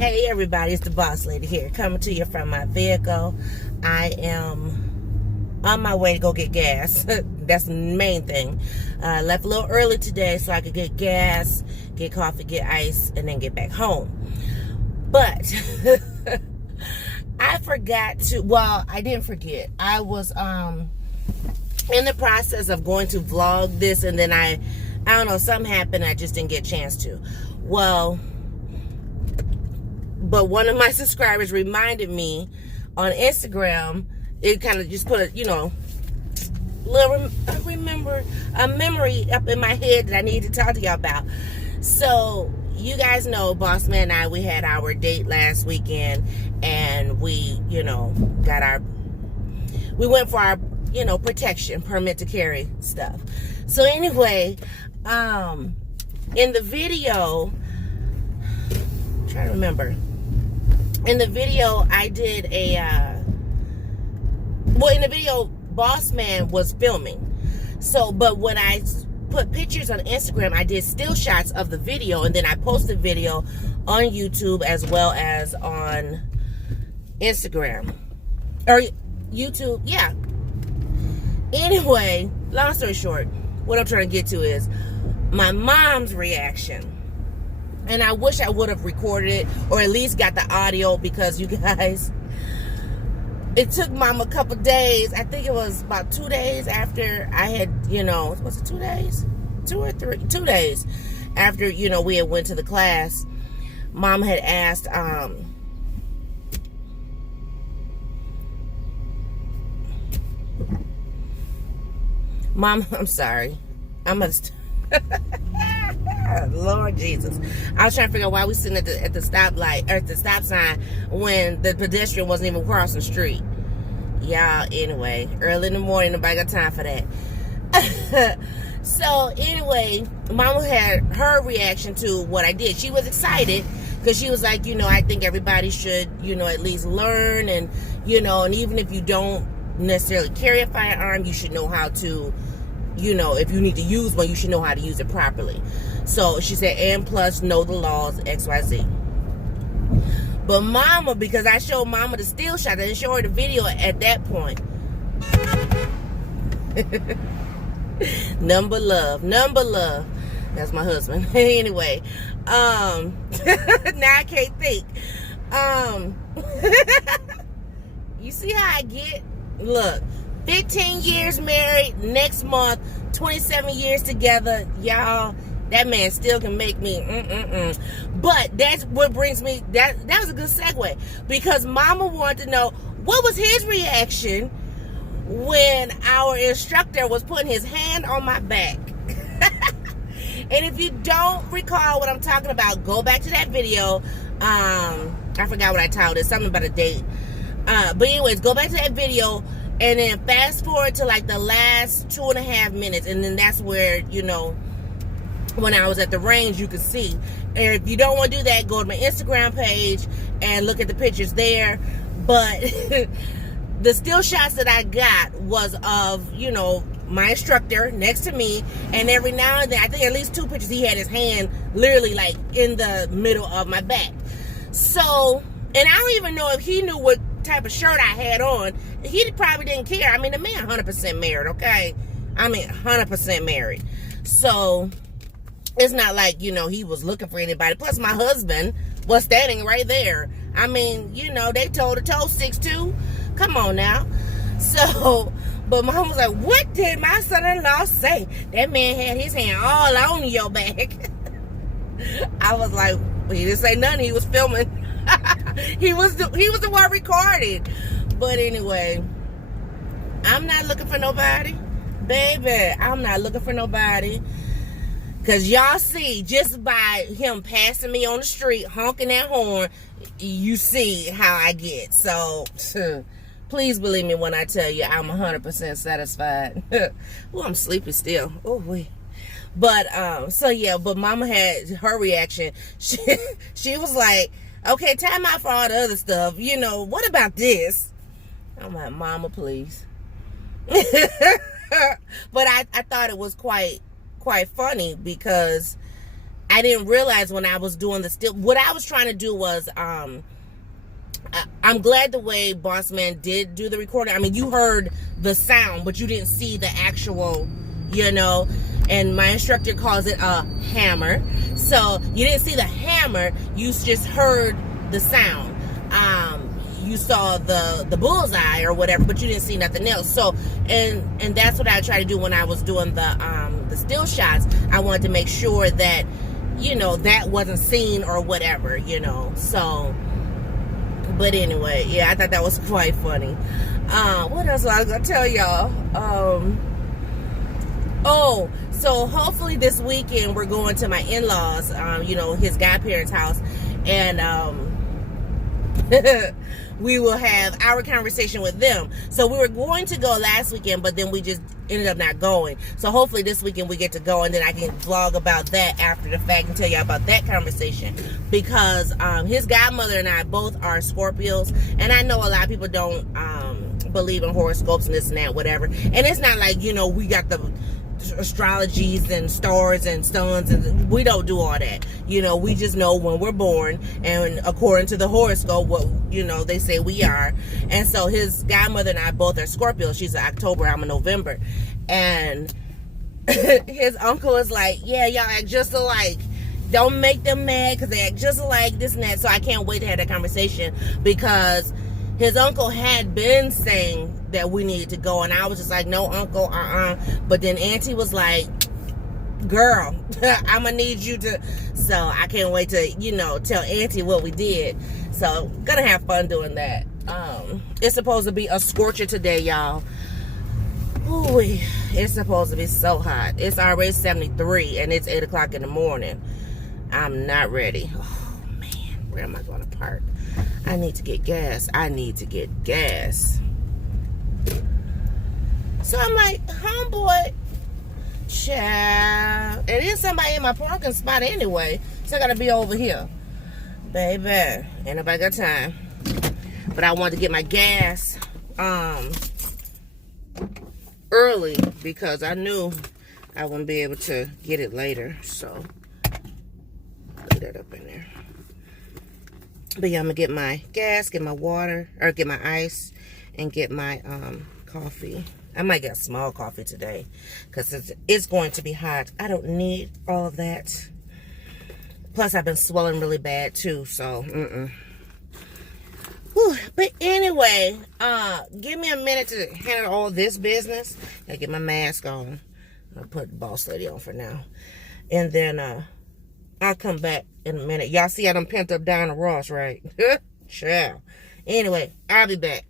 Hey everybody, it's the boss lady here, coming to you from my vehicle. I am on my way to go get gas. That's the main thing. Left a little early today so I could get gas, get coffee, get ice, and then get back home. But I forgot to, well, I didn't forget. I was in the process of going to vlog this, and then I don't know, something happened. I just didn't get a chance to. Well, but one of my subscribers reminded me on Instagram. It kind of just put a, a memory up in my head that I need to talk to y'all about. So you guys know, Boss Man and I, we had our date last weekend, and we, we went for our, protection, permit to carry stuff. So anyway, in the video, I'm trying to remember. In the video, I did in the video, Boss Man was filming. So, but when I put pictures on Instagram, I did still shots of the video, and then I posted video on YouTube as well as on Instagram. Or YouTube, yeah. Anyway, long story short, what I'm trying to get to is my mom's reaction. And I wish I would have recorded it, or at least got the audio, because you guys, it took Mom a couple days. I think it was about 2 days after I had, was it 2 days? 2 or 3? 2 days after, we had went to the class. Mom had asked, Mom, I'm sorry. I must... Lord Jesus. I was trying to figure out why we sitting at the stoplight, or at the stop sign, when the pedestrian wasn't even crossing the street. Y'all, anyway, early in the morning, nobody got time for that. So, anyway, Mama had her reaction to what I did. She was excited, because she was like, I think everybody should, at least learn, and, and even if you don't necessarily carry a firearm, you should know how to, if you need to use one, you should know how to use it properly. So she said, and plus know the laws, XYZ. But Mama, because I showed Mama the still shot, I didn't show her the video at that point. Number love. That's my husband. Anyway, now I can't think. You see how I get? Look, 15 years married, next month, 27 years together, y'all. That man still can make me But that's what brings me, that was a good segue, because Mama wanted to know what was his reaction when our instructor was putting his hand on my back. And if you don't recall what I'm talking about, go back to that video. I forgot what I titled it, something about a date. But anyways, go back to that video, and then fast forward to like the last 2.5 minutes, and then that's where, when I was at the range, you could see. And if you don't want to do that, go to my Instagram page and look at the pictures there. But the still shots that I got was of, my instructor next to me, and every now and then, I think at least 2 pictures, he had his hand literally like in the middle of my back. So, and I don't even know if he knew what type of shirt I had on. He probably didn't care. I mean, the man 100% married, okay? 100% married. So it's not like, he was looking for anybody. Plus, my husband was standing right there. I mean, they told 6'2". Come on now. So, but Mom was like, what did my son-in-law say? That man had his hand all on your back. I was like, he didn't say nothing. He was filming. he was the one recording. But anyway, I'm not looking for nobody. Baby, I'm not looking for nobody. Because y'all see, just by him passing me on the street, honking that horn, you see how I get. So, please believe me when I tell you I'm 100% satisfied. Oh, I'm sleepy still. Oh, wait. But, so yeah, but Mama had her reaction. She was like, okay, time out for all the other stuff. What about this? I'm like, Mama, please. But I thought it was quite funny, because I didn't realize when I was doing the still, what I was trying to do was, I'm glad the way Boss Man did do the recording. I mean, you heard the sound, but you didn't see the actual, you know, and my instructor calls it a hammer. So you didn't see the hammer, you just heard the sound. You saw the bullseye or whatever, but you didn't see nothing else. So, and that's what I tried to do when I was doing the still shots. I wanted to make sure that, you know, that wasn't seen or whatever, you know. So, but anyway, yeah, I thought that was quite funny. What else was I gonna tell y'all? Oh, so hopefully this weekend we're going to my in-laws, you know, his godparents' house, and we will have our conversation with them. So we were going to go last weekend, but then we just ended up not going. So hopefully this weekend we get to go, and then I can vlog about that after the fact and tell you about that conversation. Because his godmother and I both are Scorpios, and I know a lot of people don't believe in horoscopes and this and that, whatever. And it's not like, you know, we got the astrologies and stars and suns, and we don't do all that. You know, we just know when we're born, and according to the horoscope, what, you know, they say we are. And so his godmother and I both are Scorpio. She's an October, I'm a November. And his uncle is like, yeah, y'all act just alike. Don't make them mad because they act just alike, this and that. So I can't wait to have that conversation, because his uncle had been saying that we needed to go, and I was just like, no, uncle, But then Auntie was like, girl, I'm gonna need you to. So I can't wait to, you know, tell Auntie what we did. So gonna have fun doing that. It's supposed to be a scorcher today, y'all. Ooh, it's supposed to be so hot. It's already 73 and it's 8 o'clock in the morning. I'm not ready. Oh man, where am I gonna park? I need to get gas. So I'm like, homeboy, child, it is somebody in my parking spot anyway, so I gotta be over here. Baby, ain't nobody got time. But I wanted to get my gas early, because I knew I wouldn't be able to get it later. So put that up in there. But yeah, I'm gonna get my gas, get my water, or get my ice, and get my coffee. I might get a small coffee today, because it's going to be hot. I don't need all of that. Plus, I've been swelling really bad too, so Whew. But anyway, give me a minute to handle all this business. I get my mask on. I'll put Boss Lady on for now, and then I'll come back in a minute. Y'all see I done pent up Diana Ross, right? Sure. Anyway, I'll be back.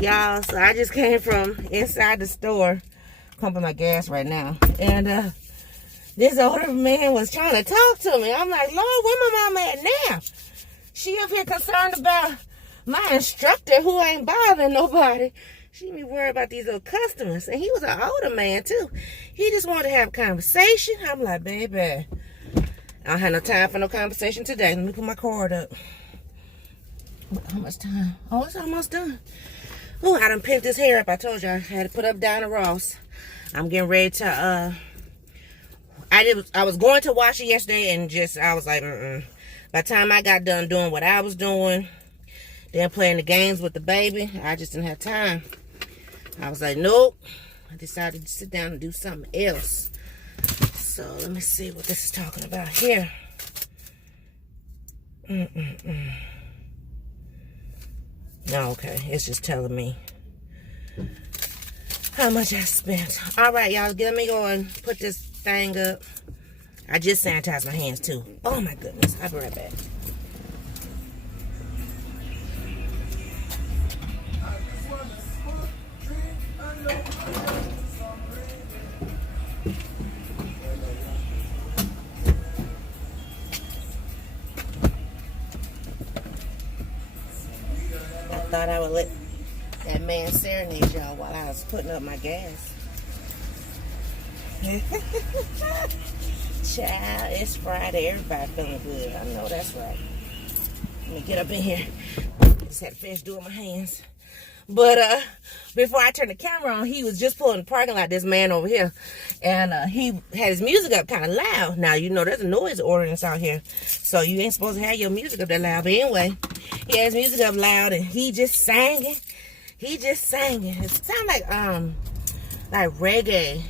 Y'all, so I just came from inside the store, pumping my gas right now, and this older man was trying to talk to me. I'm like, Lord, where my mama at now? She up here concerned about my instructor who ain't bothering nobody. She be worried about these little customers. And he was an older man too. He just wanted to have a conversation. I'm like, baby, I don't have no time for no conversation today. Let me put my card up. How much time? Oh, it's almost done. Oh, I done picked this hair up. I told you I had to put up Diana Ross. I'm getting ready to, I was going to wash it yesterday, and I was like, By the time I got done doing what I was doing, then playing the games with the baby, I just didn't have time. I was like, nope. I decided to sit down and do something else. So let me see what this is talking about here. No, okay. It's just telling me how much I spent. All right, y'all. Let me go and put this thing up. I just sanitized my hands, too. Oh, my goodness. I'll be right back. I thought I would let that man serenade y'all while I was putting up my gas. Child, it's Friday. Everybody feeling good. I know that's right. Let me get up in here. Just had to finish doing my hands. But before I turned the camera on, he was just pulling the parking lot, this man over here. And he had his music up kind of loud. Now, you know, there's a noise ordinance out here. So you ain't supposed to have your music up that loud. But anyway, he had his music up loud and he just sang it. He just sang it. It sounded like reggae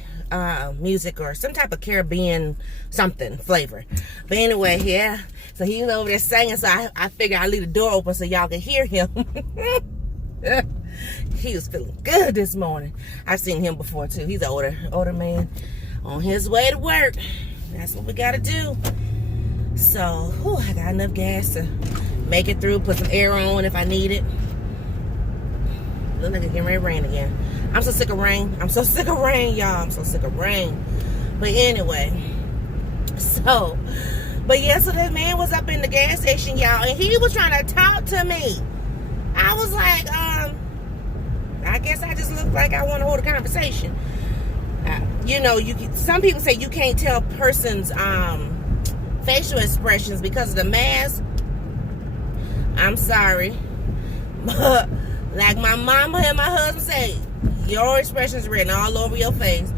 music or some type of Caribbean something flavor. But anyway, yeah. So he was over there singing, so I figured I'd leave the door open so y'all could hear him. He was feeling good this morning. I've seen him before too. He's an older man on his way to work. That's what we gotta do. So, I got enough gas to make it through, put some air on if I need it. Look like it's getting ready to rain again. I'm so sick of rain. I'm so sick of rain, y'all. I'm so sick of rain. But anyway, but yeah, so this man was up in the gas station, y'all, and he was trying to talk to me. I was like, I guess I just look like I want to hold a conversation. You know, some people say you can't tell person's facial expressions because of the mask. I'm sorry, but like my mama and my husband say, your expression's written all over your face.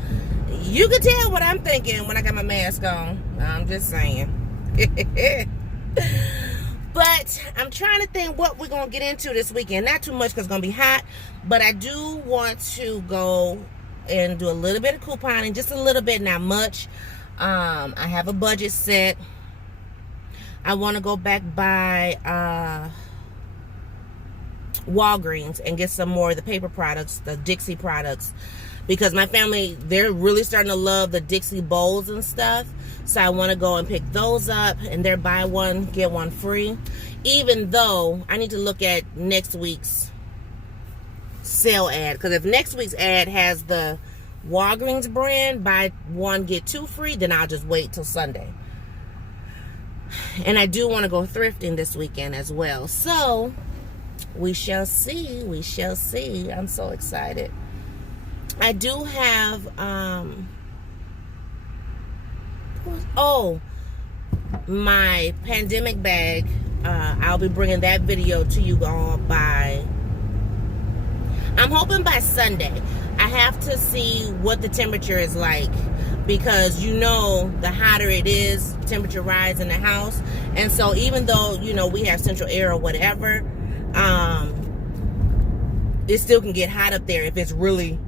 You can tell what I'm thinking when I got my mask on. I'm just saying. But I'm trying to think what we're going to get into this weekend. Not too much because it's going to be hot. But I do want to go and do a little bit of couponing. Just a little bit, not much. I have a budget set. I want to go back by Walgreens and get some more of the paper products, the Dixie products. Because my family, they're really starting to love the Dixie bowls and stuff. So I want to go and pick those up. And they're buy one, get one free. Even though I need to look at next week's sale ad. Because if next week's ad has the Walgreens brand, buy one, get two free, then I'll just wait till Sunday. And I do want to go thrifting this weekend as well. So we shall see. We shall see. I'm so excited. I do have, my pandemic bag. I'll be bringing that video to you all I'm hoping by Sunday. I have to see what the temperature is like because, you know, the hotter it is, temperature rise in the house. And so even though, you know, we have central air or whatever, it still can get hot up there if it's really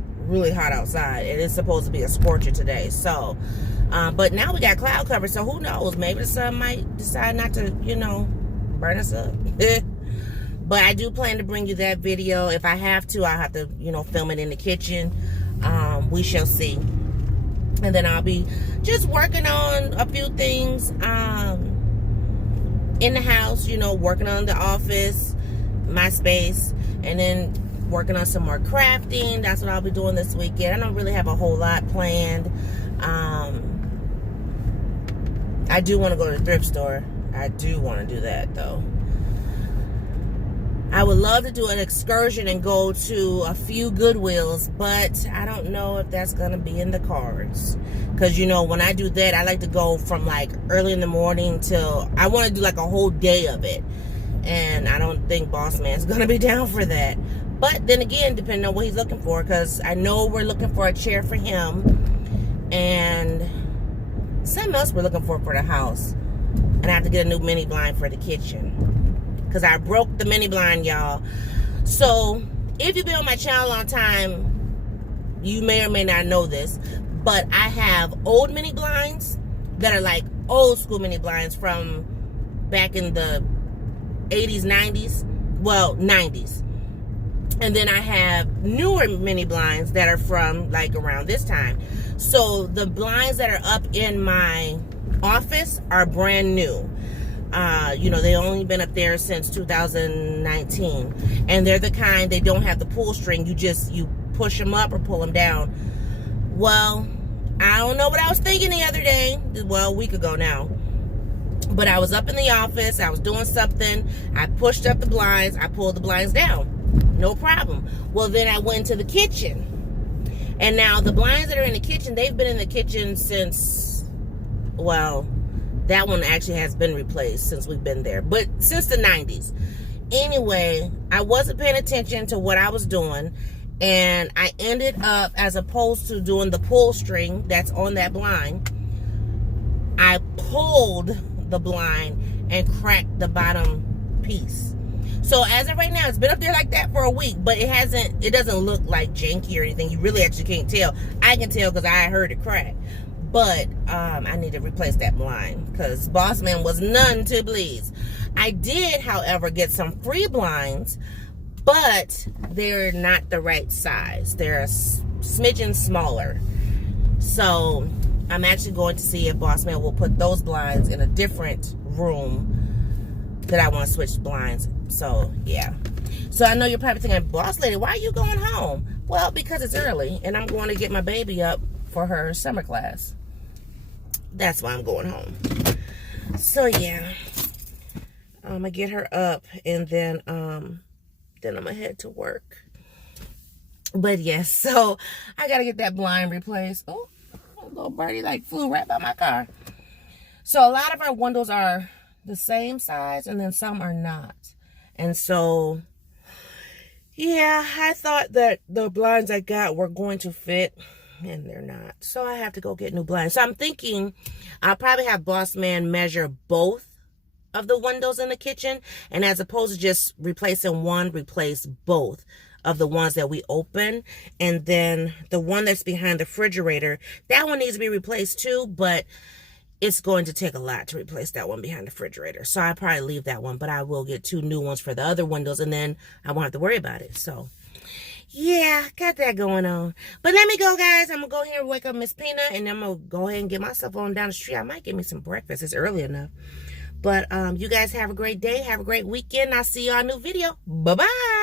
hot outside. It is supposed to be a scorcher today. So, but now we got cloud cover, so who knows? Maybe the sun might decide not to, you know, burn us up. But I do plan to bring you that video. If I have to, I'll have to, you know, film it in the kitchen. We shall see. And then I'll be just working on a few things in the house, you know, working on the office, my space, and then working on some more crafting. That's what I'll be doing this weekend. I don't really have a whole lot planned. I do want to go to the thrift store. I do want to do that though. I would love to do an excursion and go to a few Goodwills, but I don't know if that's going to be in the cards. Because, you know, when I do that, I like to go from like early in the morning till, I want to do like a whole day of it. And I don't think Boss Man's going to be down for that. But then again, depending on what he's looking for, because I know we're looking for a chair for him and something else we're looking for the house. And I have to get a new mini blind for the kitchen because I broke the mini blind, y'all. So if you've been on my channel a long time, you may or may not know this, but I have old mini blinds that are like old school mini blinds from back in the 80s, 90s, well, 90s. And then I have newer mini blinds that are from like around this time. So the blinds that are up in my office are brand new. You know, they've only been up there since 2019. And they're the kind, they don't have the pull string. You push them up or pull them down. Well, I don't know what I was thinking the other day. Well, a week ago now. But I was up in the office. I was doing something. I pushed up the blinds. I pulled the blinds down. No problem. Well, then I went to the kitchen. And now the blinds that are in the kitchen, they've been in the kitchen since, well, that one actually has been replaced since we've been there. But since the 90s. Anyway, I wasn't paying attention to what I was doing, and I ended up, as opposed to doing the pull string that's on that blind, I pulled the blind and cracked the bottom piece. So as of right now, it's been up there like that for a week, but it doesn't look like janky or anything. You really actually can't tell. I can tell because I heard it crack. But I need to replace that blind because Boss Man was none to please. I did, however, get some free blinds, but they're not the right size. They're a smidgen smaller. So I'm actually going to see if Boss Man will put those blinds in a different room that I want to switch blinds. So, yeah. So I know you're probably thinking, Boss Lady, why are you going home? Well, because it's early, and I'm going to get my baby up for her summer class. That's why I'm going home. So, yeah. I'm going to get her up, and then I'm going to head to work. But, yes, so I got to get that blind replaced. Oh, little birdie like flew right by my car. So, a lot of our windows are the same size, and then some are not. And so, yeah, I thought that the blinds I got were going to fit, and they're not. So I have to go get new blinds. So I'm thinking I'll probably have Boss Man measure both of the windows in the kitchen, and as opposed to just replacing one, replace both of the ones that we open. And then the one that's behind the refrigerator, that one needs to be replaced too, but it's going to take a lot to replace that one behind the refrigerator. So I'll probably leave that one, but I will get 2 new ones for the other windows, and then I won't have to worry about it. So, yeah, got that going on. But let me go, guys. I'm going to go ahead and wake up Miss Peanut, and I'm going to go ahead and get myself on down the street. I might get me some breakfast. It's early enough. But you guys have a great day. Have a great weekend. I'll see you on a new video. Bye-bye.